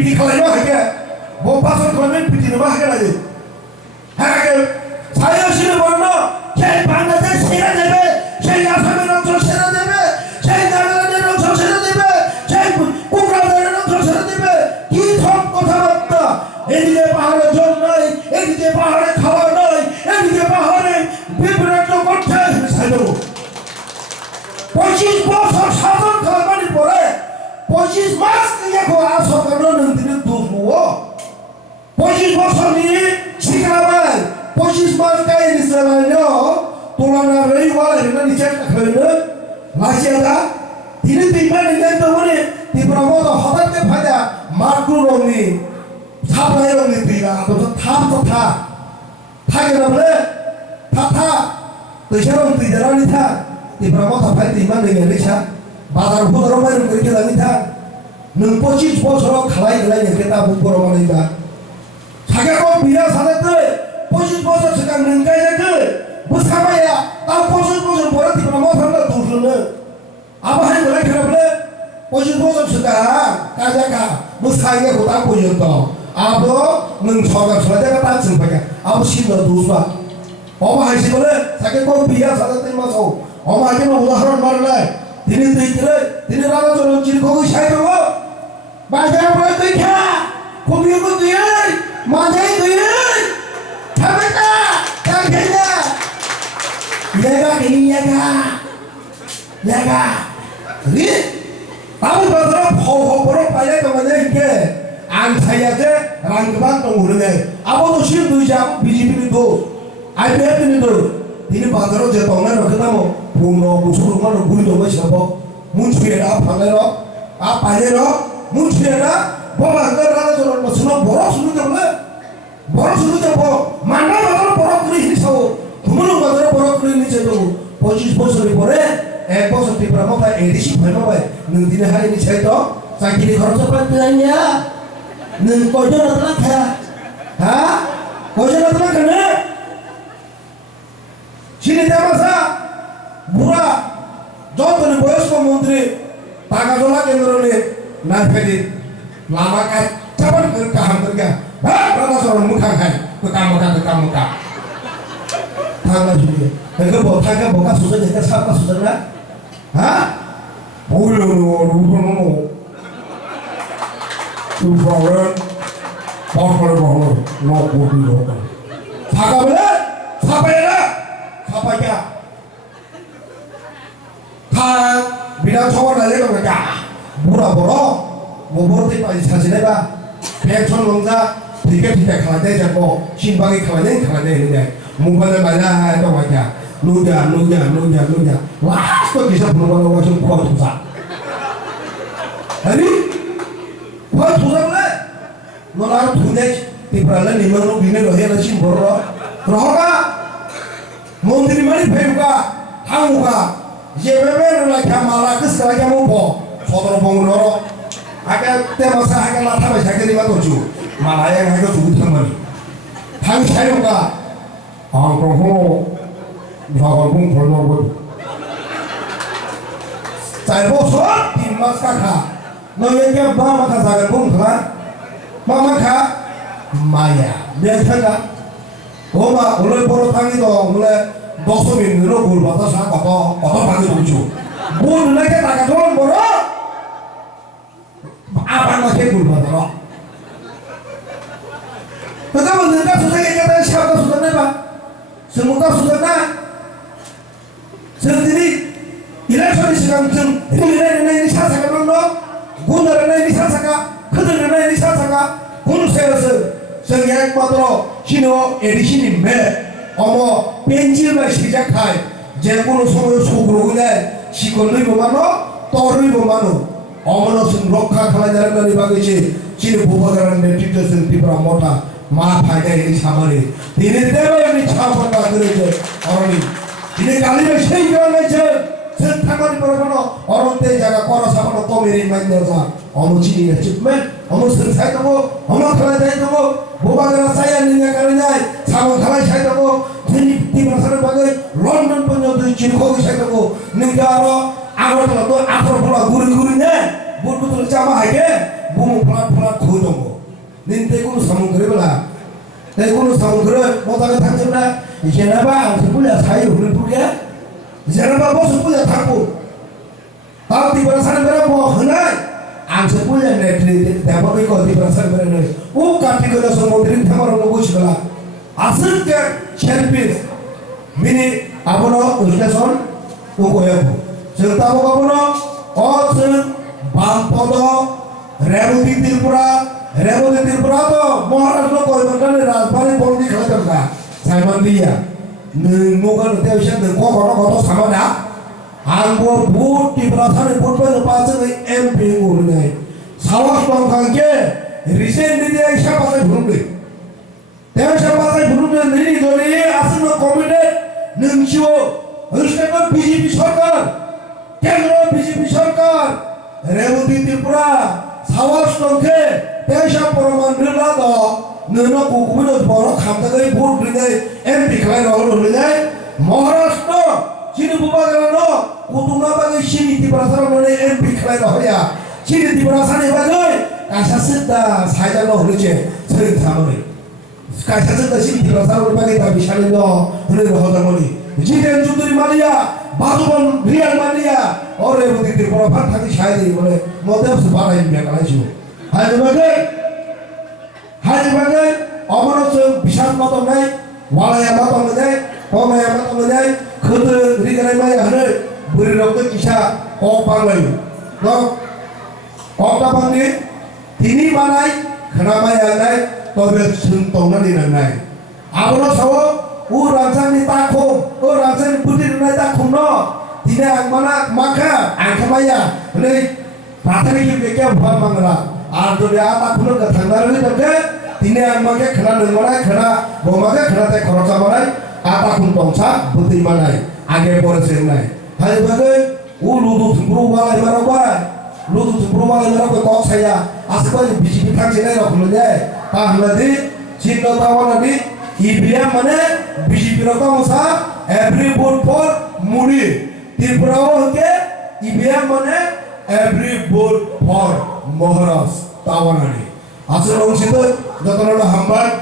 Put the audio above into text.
PT খালাইনো হাগে বো পাসন খালাইনো PT নবা হাগে লাগে হাগে সাইয়া ছিল বর্ণ সেই বাংলাদেশ সেরা দেবে সেই আসামের অঞ্চল সেরা দেবে সেই নাগাল্যান্ডের অঞ্চল সেরা দেবে সেই কোকরাঝারের অঞ্চল সেরা দেবে কি সব কথাবার্তা এদিকে পাহাড়ে জল নাই এদিকে পাহাড়ে খাবার নাই এদিকে পাহাড়ে বিভ্রান্ত করছে সাইডো 25 বছর শাসন খাওয়ার পরে 25 মাস থেকে গোয়া সরকারের নন্দিনী দুপুও 25 বছর নিয়ে শিখাবাই 25 মাস গায়ে নিশ্চয় তোলানা রই ওয়ালা নিচে খাইনো লাসিয়াদা দিনে তিনবার নিলেন তো মনে ত্রিপুরা মতো হঠাৎ ফায়দা মার্কু রঙি সাপ্লাই রঙি তুইবা তো থাপ তো থা থাকে না বলে থা থা তুইসা রং তুই জানি থা ত্রিপুরা মতো ফাই তিনবার নিলে রেখা বাজার ভুদর মাইরম করে জানি থা নং 25 বছর খালাই গেলাই নেকে তা বুক বড় মানাইবা থাকে কো বিয়া সালাতে 25 বছর থেকে নংকাই লাগে বুঝাবাইয়া তাও 25 বছর পরে ত্রিপুরা মতো না দুজনে আবার গেলাই খেলাবলে 25 বছর থেকে কাজাকা বুঝাইয়া গোটা পর্যন্ত আবো নং সরকার সরকার তা চিনপাকে আবো সিদ্ধ দুসবা অবা হাইছি বলে থাকে কো বিয়া সালাতে মাসও অবা হাইকে উদাহরণ মারলাই তিনি রাজা চলচ্চির কবি সাহিত্য বাজার পরে তুই খা কবি তুই মাঝাই তুই খাবে কা খাই না লেগা কি লেগা রি আমি বাজার ফল বড় পাইলে তো মানে কে আন ছাইয়াতে রাঙ্গবান তো উড়ে আবো তো শির দুই যা বিজেপি তো আইপিএফ তো তিনি বাজারও যে তংনা রকে দামো পুনো বুসুরমান গুলি দমে সব মুনছুয়েরা ফালের আ পাইলের মুনছুয়েরা বাবা রাজা চলন শুনো বড় শুরু দেবলে বড় শুরু দেব মান্না বাজার বড় করে হিসাব তুমনো বাজার বড় করে নিচে দেব 25 বছরের পরে এক বছর ত্রিপুরা মতো এডিসি ভাইবা ভাই নং দিনে হারি নিচে তো চাকরি খরচ পাইতে যাইয়া নং কয়জন আতলা খা হ্যাঁ কয়জন আতলা কেনে চিনিতে বাসা বুড়া যতনি বয়স্ক মন্ত্রী টাকা জোলা কেন্দ্রে না ফেলি লামা কাজ চাপান করে কাহাম করে হ্যাঁ রাজা সরণ মুখা খায় তো কাম মুখা থাকা ঝুঁকে একে থাকা বোকা সুযোগ দেখে সাপটা সুযোগ না হ্যাঁ বললো থাকা বলে ছাপাই না ছাপাইয়া বিধানসভা ডাইরেক্ট হবে বুড়া বড় গোবরতে পাই সাজিনাইবা পেনশন লংজা ঠিকে ঠিকে খালাইতে যাব সিনবাগি খালাইতে হয়ে মোবাইলে বাইনা তো মাইয়া নুজা লাস্ট তো কিসব মোবাইল ওয়াশন ফল তুসা আরে ফল তুসা বলে নলার ধুনে ত্রিপুরালে নিমনো বিনে রহে রসিম বড় রহকা মন্দির মারি ফেউকা হাউকা যেভাবে লাইকা মালা কৃষ্ণ লাইকা মুব সদর বঙ্গর আগে তেমাসা আগে লাথা বাইসাকে দিবা তজু মালায় আগে জুবু থাংমানি থাং সাইকা আং কখনো জগর বুং ফলনবো 4 বছর 3 মাস কাকা নয়কে বা মাথা জায়গা বুং খা মামা খা মায়া বেথাগা ওমা ওলে বড় থাকি তো বলে 10 মিনিট গোল বাতা সা কত ভাগে বুঝু গোল লাগে টাকা জল বড় আবার নাকে গোল বাতা তো বন্ধুরা সুযোগ এখানে সাদা সুযোগ নেবা সেমুকা সুযোগ না সেদিনি ইলেকশন সিস্টেম রিলেনে নিশা থাকা বন্ধ গুণরে নিশা থাকা খদরে নিশা থাকা কোন সেরস जों एकमात्र चिनो एडिसिनि मे अमो पेन्सिल बाय सिजा खाय जे कोनो समय सग्रगुनाय सिखनैबो मानो तरैबो मानो अमनो जों रक्षा खालामनायनि बागैसो चिनो बुबागारनि नेतृत्वजों टिप्रा मथा मा फायदायनि सामारि दिनै देबायनि छापटा गरैजे अरनि दिनै कालिबाय सेइ गनायजे जों थांगानि परबनो अरन्ते जागा करसाबनो कमिरि माइनो जा अमुचिनि एचिभमेन्ट अमुसों साइदबो अमो खालायनाय दङ बुबागारा साया निया करनाय साबो खालाय साइदबो जोंनि टिप्रासानि बागै लन्डन पन्यन्त चिनखौ साइदबो नोंगा आरो आगरतला तो आखरफोरा गुरि गुरि ने बुटबुटल Jama हायके bumu plat khudong nin te kuno samung kere bela te kuno samung kere mota ke thang jemna jena ba ang sepulya sai hulun punya jena ba bos sepulya thapu tau di barasan bera mo henai ang sepulya netri demo ko di barasan bera ne u kati ko samudri thamar no bush bela asal ke shelpis mini abono usleson u koyabu serta mo abono osun bampodo Revati Tripura तो महाराष्ट्र कोयबंदर राजधानी बोलती खबर का Simon दिया नंगोगन देवशन नंगो करो समाना आंगो बूट त्रिपुरा थाने बूट पे पास में एमपी उड़ने सावस पंखांगे रिसेंट दिया इशा पासे भूलने देवशन पासे भूलने नहीं जोड़ी असम कमिटी नंगशियो उसके बाद बीजेपी सरकार केंद्र बीजेपी सरकार रेवती त्रिपुरा सावस पंखे पेशा परमान निला दो ननो कुकुमिनो बरो खामतगै भोट दिनै एमपी खलाय रहल होलै महाराष्ट्र चिनि बुबागरानो कुतुंगा बागै सिनि त्रिपुरा माने एमपी खलाय रहया चिनि त्रिपुरा साने बागै कासासदा साइजानो होलैचे सै थामनै कासासदा सिनि त्रिपुरा बागै दा बिसालै न होलै रहदामनि जितेन चौधुरी मालिया बाजुबन रियाल मालिया और रेवती त्रिपुरा फान थाकी साइदै बोले मदेव सुबाराय मेकालायसु हाजी बागै अमरसो बिशाल मतम नै वालाया मतम नै कमाया मतम नै खोदो रिगराय माया हनै बुरि रक्तो किसा क बांलाय न कता बांनि तिनि मानाय खोनामाया नै तबे सुन तंनानि नाय आबनो सावो उ राजानि ताखो उ राजानि बुदि नाय ताखो न दिने आंमाना माखा आंखमाया नै प्राथमिक बेके भर मांगला আর যদি আতা খুলো থাঙ্গারলি দকে তিনে আমাকে খেলা নমানাই খেলা বমাকে খেলাতে খরচা বানাই আতা খুন পংসা বুদ্ধি মানাই আগে পরে সেন নাই হাই বাগে ও লুদু থুমরু বালাই মারবা লুদু থুমরু বালাই মারবা কক ছায়া আশেপাশে বিজেপি থাকছে না রকম যায় তাহলে চিন্তা তাওয়ানাদি ইভিএম মানে বিজেপি রকম সা এভরি ভোট ফর মুডি ত্রিপুরাও হকে ইভিএম মানে every vote for Maharashtra Tawanani. Asal orang situ, jatuh lalu hambat.